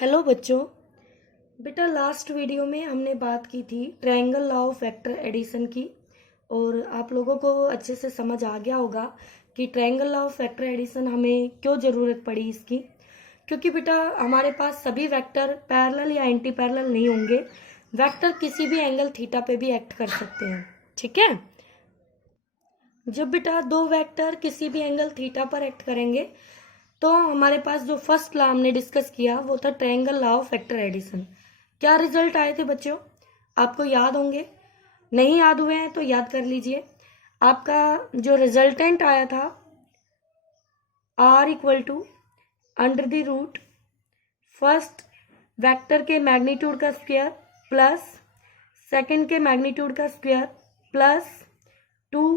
Hello बच्चों। बेटा last video में हमने बात की थी triangle law of vector addition की और आप लोगों को अच्छे से समझ आ गया होगा कि triangle law of vector addition हमें क्यों ज़रूरत पड़ी इसकी। क्योंकि बेटा हमारे पास सभी वेक्टर पैरेलल या एंटी पैरेलल नहीं होंगे। वेक्टर किसी भी एंगल थीटा पे भी एक्ट कर सकते हैं, ठीक है। जब बेटा दो वेक्टर किसी भी एंगल थीटा पर एक्ट करेंगे तो हमारे पास जो फर्स्ट लॉ हमने डिस्कस किया वो था triangle law of vector addition. क्या रिजल्ट आए थे बच्चों, आपको याद होंगे? नहीं याद हुए हैं तो याद कर लीजिए। आपका जो रिजल्टेंट आया था r equal to under the root first vector के मैग्नीट्यूड का स्क्वायर प्लस सेकंड के मैग्नीट्यूड का स्क्वायर प्लस 2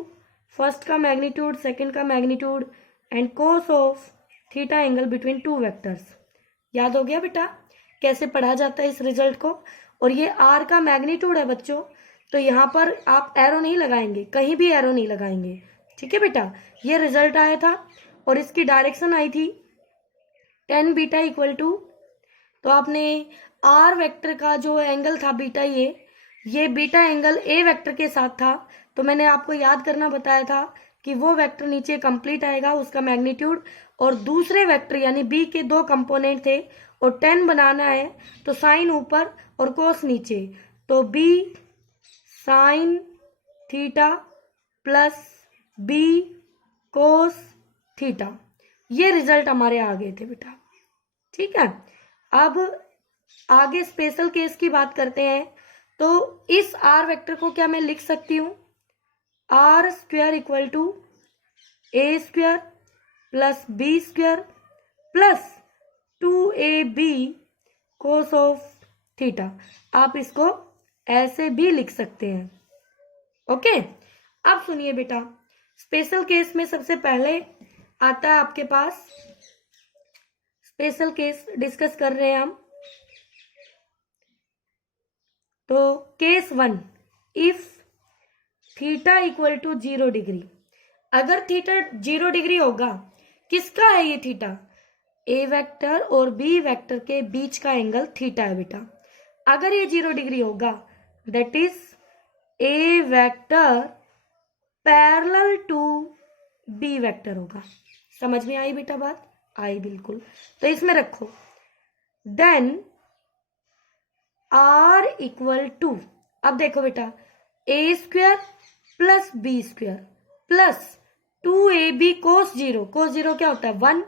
फर्स्ट का मैग्नीट्यूड सेकंड का magnitude and cos of theta angle between two vectors. याद हो गया बेटा कैसे पढ़ा जाता है इस रिजल्ट को? और ये r का मैग्नीट्यूड है बच्चों, तो यहाँ पर आप एरो नहीं लगाएंगे, कहीं भी एरो नहीं लगाएंगे, ठीक है बेटा। ये रिजल्ट आया था और इसकी डायरेक्शन आई थी tan बीटा इक्वल टू, तो आपने r वेक्टर का जो एंगल था बीटा, ये बीटा एंगल a वेक्टर के साथ था, तो मैंने आपको याद करना बताया था कि वो वेक्टर नीचे कंप्लीट आएगा उसका मैग्नीट्यूड, और दूसरे वेक्टर यानी b के दो कंपोनेंट थे और tan बनाना है तो साइन ऊपर और कोस नीचे, तो b sine theta plus b cos theta. ये रिजल्ट हमारे आ गए थे बेटा, ठीक है। अब आगे स्पेशल केस की बात करते हैं। तो इस r वेक्टर को क्या मैं लिख सकती हूँ? r square equal to a square plus b square plus 2ab cos of theta. आप इसको ऐसे भी लिख सकते हैं, ओके। अब सुनिए बेटा, स्पेशल केस में सबसे पहले आता है आपके पास, स्पेशल केस डिस्कस कर रहे हैं हम। तो case 1, if theta equal to 0 degree, अगर थीटा 0 डिग्री होगा, किसका है ये थीटा? ए वेक्टर और बी वेक्टर के बीच का एंगल थीटा है बेटा। अगर ये 0 डिग्री होगा that is A vector parallel to B vector होगा। समझ में आई बेटा बात? आई बिल्कुल। तो इसमें रखो देन r इक्वल टू, अब देखो बेटा A square plus B square plus 2ab cos 0, cos 0 क्या होता है 1,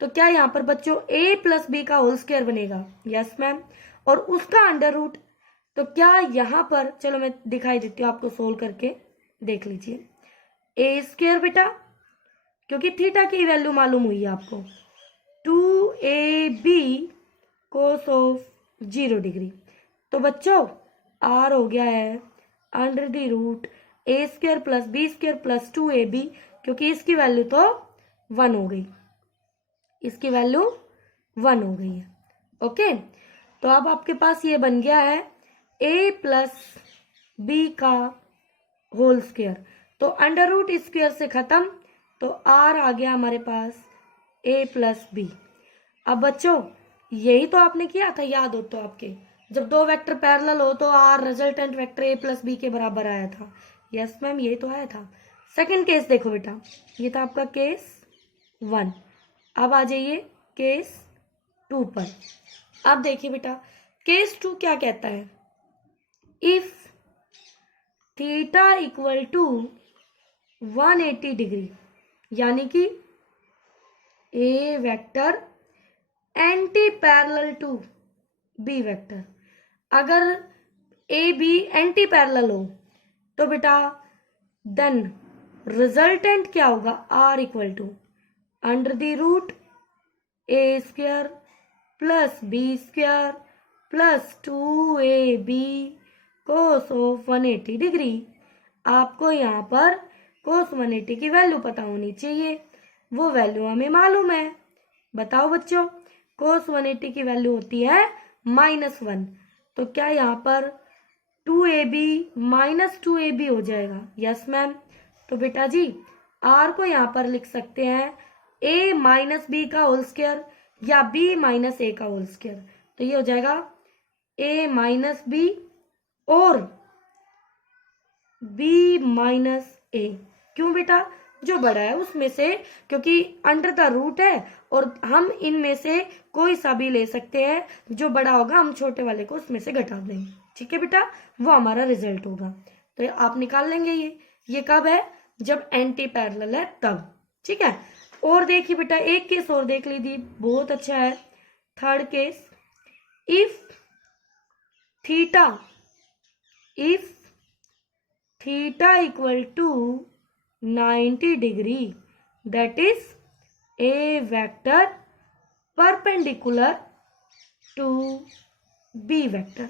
तो क्या यहाँ पर बच्चों a प्लस बी का होल स्क्वायर बनेगा? Yes ma'am. और उसका अंडर रूट, तो क्या यहाँ पर, चलो मैं दिखाई देती हूँ आपको, सोल्व करके देख लीजिए। a स्क्वायर बेटा, क्योंकि थीटा की वैल्यू मालूम हुई है आपको, 2ab कोस ऑफ 0 डिग्री, तो बच्चों r हो गया है under the root a square plus B square plus 2ab, क्योंकि इसकी वैल्यू तो 1 हो गई, इसकी वैल्यू 1 हो गई है, ओके। तो अब आपके पास ये बन गया है a प्लस बी का होल स्क्वायर, तो अंडर रूट स्क्वायर से खत्म, तो r आ गया हमारे पास a प्लस बी। अब बच्चों यही तो आपने किया था, याद हो तो आपके, जब दो वेक्टर पैरेलल हो तो r resultant vector a plus B के बराबर आया था। यस मैम, यही तो आया था। सेकंड केस देखो बेटा, ये था आपका केस 1। अब आ जाइए केस 2 पर। अब देखिए बेटा केस 2 क्या कहता है, if theta equal to 180 degree, यानी कि A vector anti parallel to B vector, अगर ए बी एंटी पैरेलल हो तो बेटा देन रिजल्टेंट क्या होगा? r equal to under the root A square plus B square plus 2ab cos of 180 degree. आपको यहाँ पर कोस 180 की वैल्यू पता होनी चाहिए, वो वैल्यू हमें मालूम है। बताओ बच्चों, कोस 180 की वैल्यू होती है -1, तो क्या यहाँ पर 2ab माइनस 2ab हो जाएगा? Yes ma'am. तो बेटा जी r को यहाँ पर लिख सकते हैं a माइनस बी का होल स्क्वायर या b माइनस ए का होल स्क्वायर, तो ये हो जाएगा a माइनस बी और b माइनस a। क्यों बेटा? जो बड़ा है उसमें से, क्योंकि अंडर द रूट है और हम इनमें से कोई सा भी ले सकते हैं, जो बड़ा होगा हम छोटे वाले को उसमें से घटा देंगे। ठीक है बेटा, वो हमारा रिजल्ट होगा। तो आप निकाल लेंगे ये कब है? जब एंटी पैरेलल है तब। ठीक है, और देखिए बेटा एक केस और देख लीजिए, बहुत अच्छा है। Third case, if theta equal to 90 degree, that is a vector perpendicular to b vector,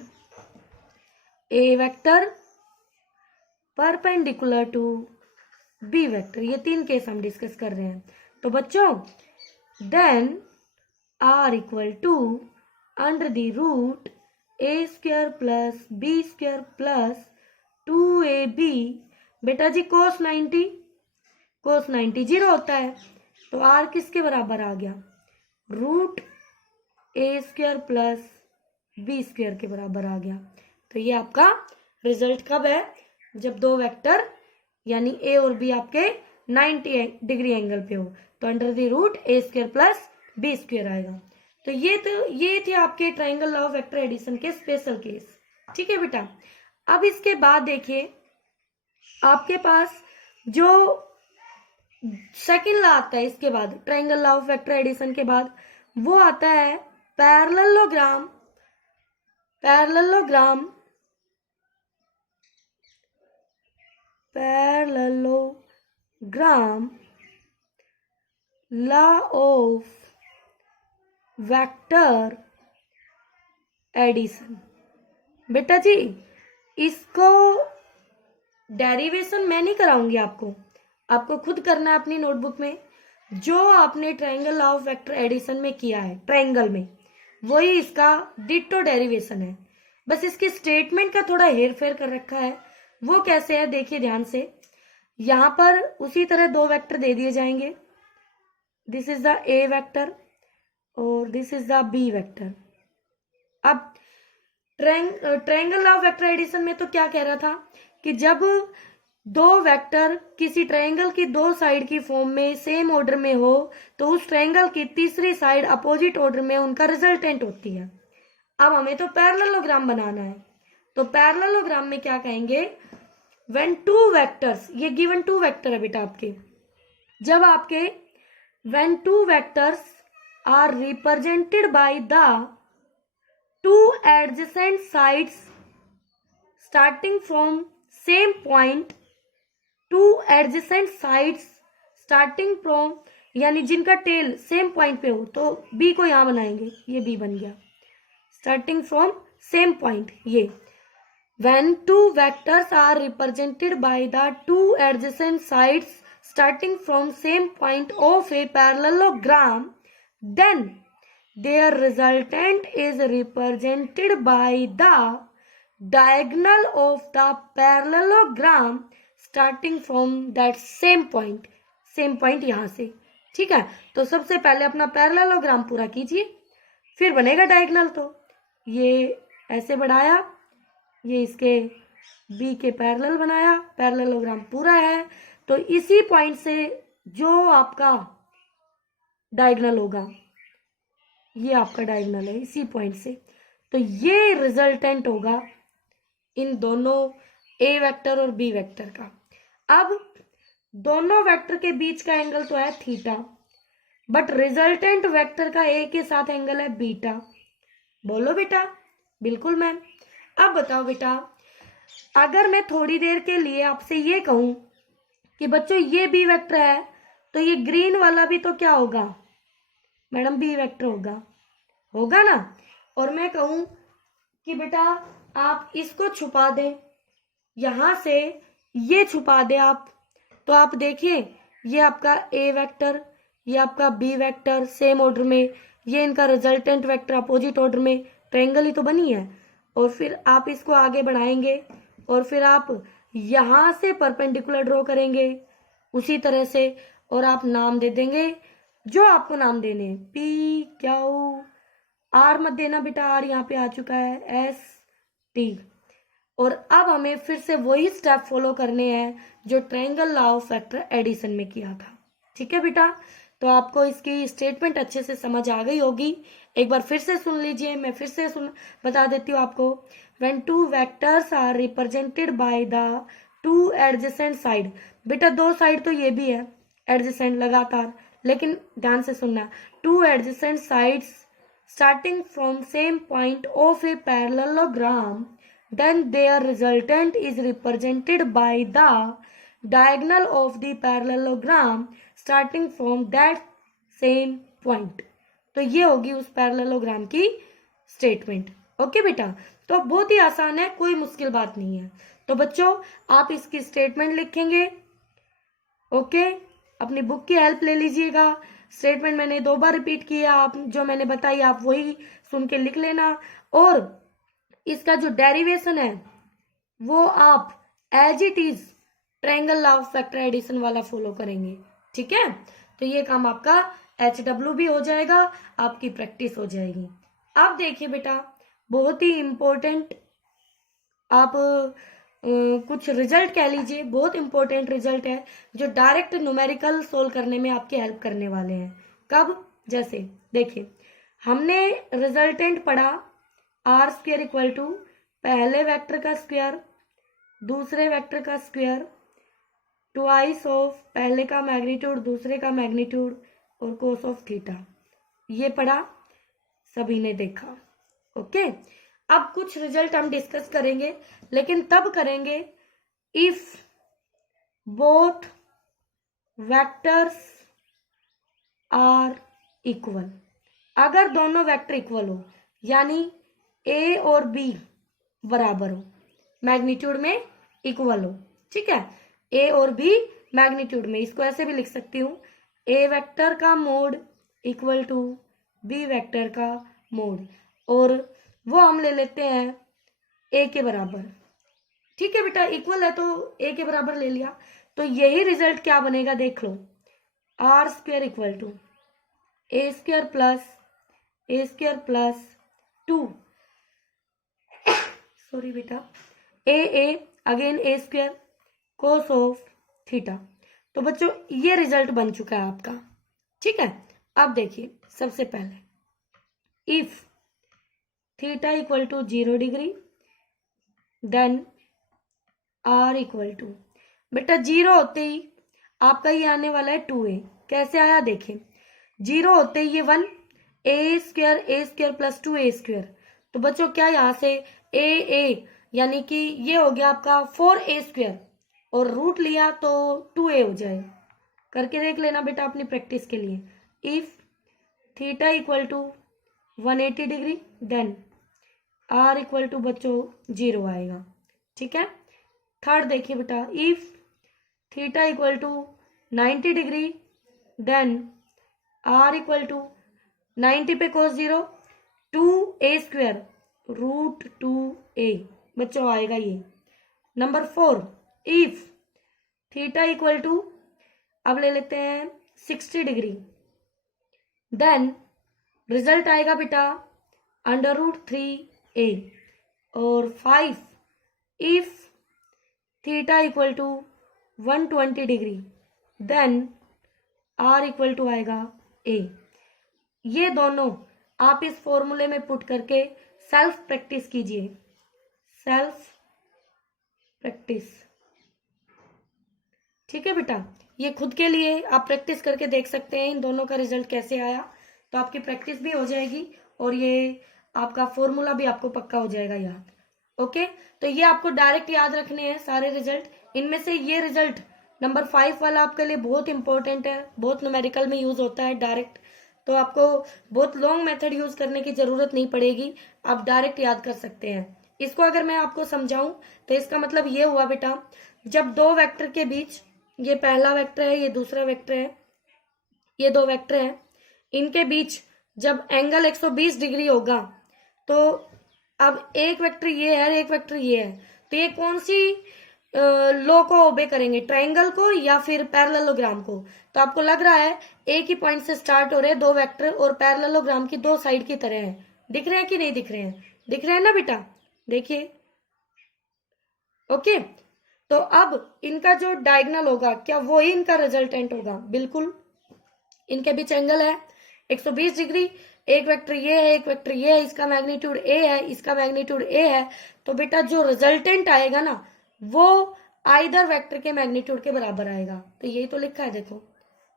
a vector perpendicular to b vector। ये 3 केस हम डिस्कस कर रहे हैं। तो बच्चों then r equal to under the root a square plus b square plus 2ab। बेटा जी cos 90 0 होता है, तो r किसके बराबर आ गया? Root a square plus b square के बराबर आ गया। तो ये आपका रिजल्ट कब है? जब दो वेक्टर यानी a और b आपके 90 डिग्री एंगल पे हो, तो under the root a square plus b square आएगा। तो ये थे आपके triangle law of vector addition के स्पेशल केस। ठीक है बेटा, अब इसके बाद देखिए आपके पास जो सेकंड लॉ आता है, इसके बाद triangle law of vector addition के बाद वो आता है parallelogram law of vector addition. बेटा जी इसको डेरिवेशन मैं नहीं कराऊंगी, आपको खुद करना है अपनी नोटबुक में। जो आपने triangle law of vector addition में किया है ट्राइंगल में, वही इसका डिटो डेरिवेशन है। बस इसके स्टेटमेंट का थोड़ा हेर फेर कर रखा है। वो कैसे है देखिए ध्यान से। यहां पर उसी तरह दो वेक्टर दे दिए जाएंगे, this is the A vector और this is the B vector. अब triangle law of vector addition में तो क्या कह रहा था कि जब दो वेक्टर किसी ट्रायंगल की दो साइड की फॉर्म में सेम ऑर्डर में हो, तो उस ट्रायंगल की तीसरी साइड अपोजिट ऑर्डर में उनका रिजल्टेंट होती है। अब हमें तो पैरेललोग्राम बनाना है, तो पैरेललोग्राम में क्या कहेंगे? व्हेन टू वेक्टर्स, ये गिवन टू वेक्टर है बेटा आपके, जब आपके when two vectors are represented by the two adjacent sides starting from same point, two adjacent sides starting from, यानी जिनका टेल सेम पॉइंट पे हो, तो बी को यहां बनाएंगे, ये बी बन गया, स्टार्टिंग फ्रॉम सेम पॉइंट। ये when two vectors are represented by the two adjacent sides starting from same point of a parallelogram, then their resultant is represented by the diagonal of the parallelogram starting from that same point यहां से। ठीक है, तो सबसे पहले अपना parallelogram पूरा कीजिए, फिर बनेगा डायगोनल। तो ये ऐसे बढ़ाया, ये इसके बी के पैरेलल बनाया, पैरेललोग्राम पूरा है। तो इसी पॉइंट से जो आपका डायगोनल होगा, ये आपका डायगोनल है इसी पॉइंट से, तो ये रिजल्टेंट होगा इन दोनों ए वेक्टर और बी वेक्टर का। अब दोनों वेक्टर के बीच का एंगल तो है थीटा, बट रिजल्टेंट वेक्टर का ए के साथ एंगल है बीटा। बोलो बेटा। बिल्कुल मैम। अब बताओ बेटा, अगर मैं थोड़ी देर के लिए आपसे ये कहूं कि बच्चों ये बी वेक्टर है, तो ये ग्रीन वाला भी तो क्या होगा मैडम? बी वेक्टर होगा ना। और मैं कहूं कि बेटा आप इसको छुपा दें, यहां से ये छुपा दें आप, तो आप देखिए ये आपका ए वेक्टर, ये आपका बी वेक्टर सेम ऑर्डर में, ये इनका रिजल्टेंट वेक्टर अपोजिट ऑर्डर में, ट्रायंगल ही तो बनी है। और फिर आप इसको आगे बढ़ाएंगे और फिर आप यहां से परपेंडिकुलर ड्रॉ करेंगे उसी तरह से, और आप नाम दे देंगे जो आपको नाम देने, पी क्यू आर मत देना बेटा, आर यहाँ पे आ चुका है, एस टी। और अब हमें फिर से वही स्टेप फॉलो करने हैं जो triangle law of factor addition में किया था। ठीक है बेटा, तो आपको इसकी स्टेटमेंट अच्छे से समझ आ गई होगी। एक बार फिर से सुन लीजिए, मैं फिर से बता देती हूँ आपको। When two vectors are represented by the two adjacent side, बेटा दो साइड तो ये भी है एडजेसेंट लगातार, लेकिन ध्यान से सुनना, to adjacent sides starting from same point of a parallelogram, then their resultant is represented by the diagonal of the parallelogram starting from that same point। तो ये होगी उस पैरेललोग्राम की स्टेटमेंट। ओके बेटा, तो बहुत ही आसान है, कोई मुश्किल बात नहीं है। तो बच्चों आप इसकी स्टेटमेंट लिखेंगे। ओके, अपनी बुक की हेल्प ले लीजिएगा। स्टेटमेंट मैंने 2 बार रिपीट किया, आप जो मैंने बताई आप वही सुन के लिख लेना। और इसका जो डेरिवेशन है वो आप as it is triangle law of factor addition वाला फॉलो करेंगे। ठीक है, तो ये काम आपका HW भी हो जाएगा, आपकी प्रैक्टिस हो जाएगी। अब देखिए बेटा, बहुत ही इंपॉर्टेंट आप कुछ रिजल्ट कह लीजिए, बहुत इंपॉर्टेंट रिजल्ट है जो डायरेक्ट न्यूमेरिकल सोल्व करने में आपकी हेल्प करने वाले हैं। कब? जैसे देखिए, हमने रिजल्टेंट पढ़ा आर स्क्वेयर इक्वल टू पहले वेक्टर का स्क्वायर, दूसरे वेक्टर का स्क्वायर, ट्वाइस ऑफ पहले का मैग्नीट्यूड, दूसरे का मैग्नीट्यूड, और कोस ऑफ थीटा। ये पढ़ा, सभी ने देखा। ओके, अब कुछ रिजल्ट हम डिस्कस करेंगे, लेकिन तब करेंगे if both vectors are equal. अगर दोनों वेक्टर इक्वल हो, यानी ए और बी बराबर हो, मैग्नीट्यूड में इक्वल हो। ठीक है, ए और बी मैग्नीट्यूड में, इसको ऐसे भी लिख सकती हूँ, ए वेक्टर का mod equal to B vector का मोड, और वो हम ले लेते हैं ए के बराबर। ठीक है बेटा, इक्वल है तो ए के बराबर ले लिया, तो यही रिजल्ट क्या बनेगा देख लो, R square equal to A square plus 2, sorry बेटा, A again A square cos of theta. तो बच्चों ये रिजल्ट बन चुका है आपका। ठीक है, अब देखिए, सबसे पहले if theta equal to 0 degree then R equal to, बेटा 0 होते ही आपका ये आने वाला है 2a। कैसे आया देखें, 0 होते ही ये 1, ए स्क्वेयर प्लस 2a स्क्वेयर। तो बच्चों क्या यहाँ से ए यानी कि ये हो गया आपका 4a स्क्वेयर, और रूट लिया तो 2a हो जाए। करके देख लेना बेटा अपनी प्रैक्टिस के लिए। If theta equal to 180 degree then R equal to बच्चों 0 आएगा। ठीक है, थर्ड देखिए बेटा, if theta equal to 90 degree then R equal to 90 पे कोस 0 2a स्क्वेयर रूट 2a, बच्चों आएगा ये। Number 4, if theta equal to, अब ले लेते हैं 60 डिग्री, देन रिजल्ट आएगा बेटा अंडर रूट 3a। और 5, if theta equal to 120 degree then R equal to आएगा a। ये दोनों आप इस फॉर्मूले में पुट करके सेल्फ प्रैक्टिस कीजिए, सेल्फ प्रैक्टिस। ठीक है बेटा, ये खुद के लिए आप प्रैक्टिस करके देख सकते हैं इन दोनों का रिजल्ट कैसे आया, तो आपकी प्रैक्टिस भी हो जाएगी और ये आपका फॉर्मूला भी आपको पक्का हो जाएगा याद। ओके, तो ये आपको डायरेक्ट याद रखने हैं सारे रिजल्ट। इनमें से ये रिजल्ट नंबर 5 वाला आपके लिए बहुत इंपॉर्टेंट है, बहुत न्यूमेरिकल में यूज होता है डायरेक्ट, तो आपको बहुत लॉन्ग मेथड यूज करने की जरूरत नहीं पड़ेगी, आप डायरेक्ट याद कर सकते हैं इसको। अगर मैं आपको समझाऊं तो इसका मतलब ये हुआ बेटा, जब दो वेक्टर के बीच, ये पहला वेक्टर है, ये दूसरा वेक्टर है, ये दो वेक्टर हैं, इनके बीच जब एंगल 120 डिग्री होगा, तो अब एक वेक्टर ये है, एक वेक्टर ये है, तो ये कौन सी लॉ को ओबे करेंगे, ट्रायंगल को या फिर पैरेललोग्राम को? तो आपको लग रहा है एक ही पॉइंट से स्टार्ट हो रहे दो वेक्टर और पैरेललोग्राम की दो साइड की तरह है, दिख रहे हैं कि नहीं दिख रहे हैं? दिख रहे हैं ना बेटा? देखिए, ओके। तो अब इनका जो डायगोनल होगा, क्या वो ही इनका रिजल्टेंट होगा? बिल्कुल। इनके बीच एंगल है 120 डिग्री, एक वेक्टर ये है, एक वेक्टर ये है, इसका मैग्नीट्यूड ए है, इसका मैग्नीट्यूड ए है। तो बेटा जो रिजल्टेंट आएगा ना, वो आइदर वेक्टर के मैग्नीट्यूड के बराबर आएगा। तो यही तो लिखा है, देखो,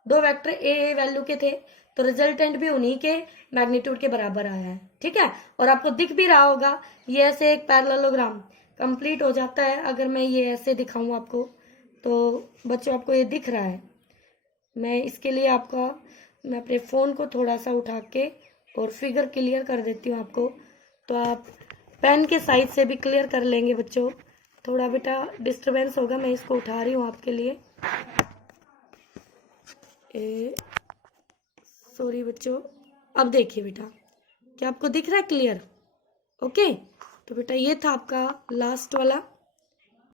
दो वेक्टर ए वैल्यू के थे, तो रिजल्टेंट भी उन्हीं के मैग्नीट्यूड के बराबर आया है। ठीक है, और आपको दिख भी रहा होगा, ये ऐसे एक पैरेललोग्राम कंप्लीट हो जाता है अगर मैं ये ऐसे दिखाऊं आपको। तो बच्चों, आपको ये दिख रहा है? मैं इसके लिए मैं अपने फ़ोन को थोड़ा सा उठा के और फिगर क्लियर कर देती हूँ आपको, तो आप पेन के साइज से भी क्लियर कर लेंगे बच्चों। थोड़ा बेटा डिस्टरबेंस होगा, मैं इसको उठा रही हूँ आपके लिए। सॉरी बच्चों। अब देखिए बेटा, क्या आपको दिख रहा है क्लियर? ओके। तो बेटा ये था आपका लास्ट वाला